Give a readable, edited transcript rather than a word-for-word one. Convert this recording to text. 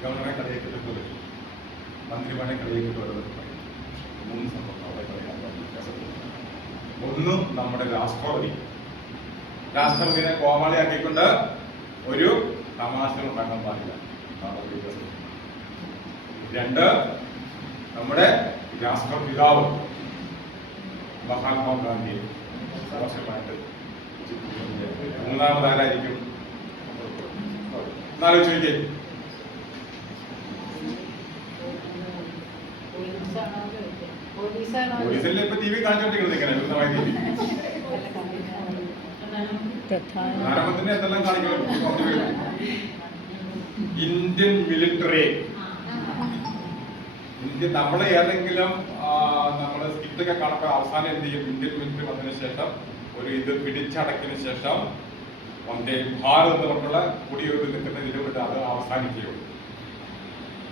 ഗവർണറെ കളിയാക്കിട്ട് മന്ത്രിമാരെ കളിയാക്കിട്ട് ഓരോന്നും പറയും. 3 സംഭവം അവിടെ കളിയാക്കാൻ. ഒന്ന്, നമ്മുടെ രാഷ്ട്രപതിനെ കോമാളിയാക്കിക്കൊണ്ട് ഒരു തമാശ ഉണ്ടാക്കാൻ പാടില്ല. 2, നമ്മുടെ രാഷ്ട്രപിതാവ് മഹാത്മാഗാന്ധിയെ മോശമായിട്ട്. 3-ാമതാരായിരിക്കും? എന്നാലോചിച്ചേ. പോലീസല്ലേ ഇപ്പൊ TV കാണിച്ചോണ്ടിരിക്കുന്നത്. ഇങ്ങനെ വ്യക്തമായ TV പ്രധാനമന്ത്രിനെ എന്തെല്ലാം കാണിക്കണം. Indian military. നമ്മളെ ഏതെങ്കിലും നമ്മള് സ്കിറ്റൊക്കെ കാണുമ്പോൾ അവസാനം എന്ത് ചെയ്യും? ഇന്ത്യൻ മിലിറ്ററി വന്നതിന് ശേഷം ഒരു ഇത് പിടിച്ചടക്കിന് ശേഷം വന്ദേ ഭാരത് എന്ന് പറഞ്ഞുള്ള കുടിയൊരു നിൽക്കുന്ന ഇതിലുകൊണ്ട് അത് അവസാനിക്കുകയുള്ളൂ.